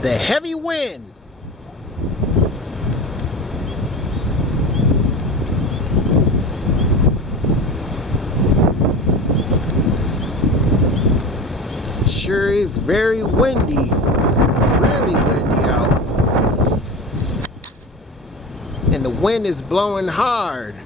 The heavy wind. Sure is very windy, really windy out. And the wind is blowing hard.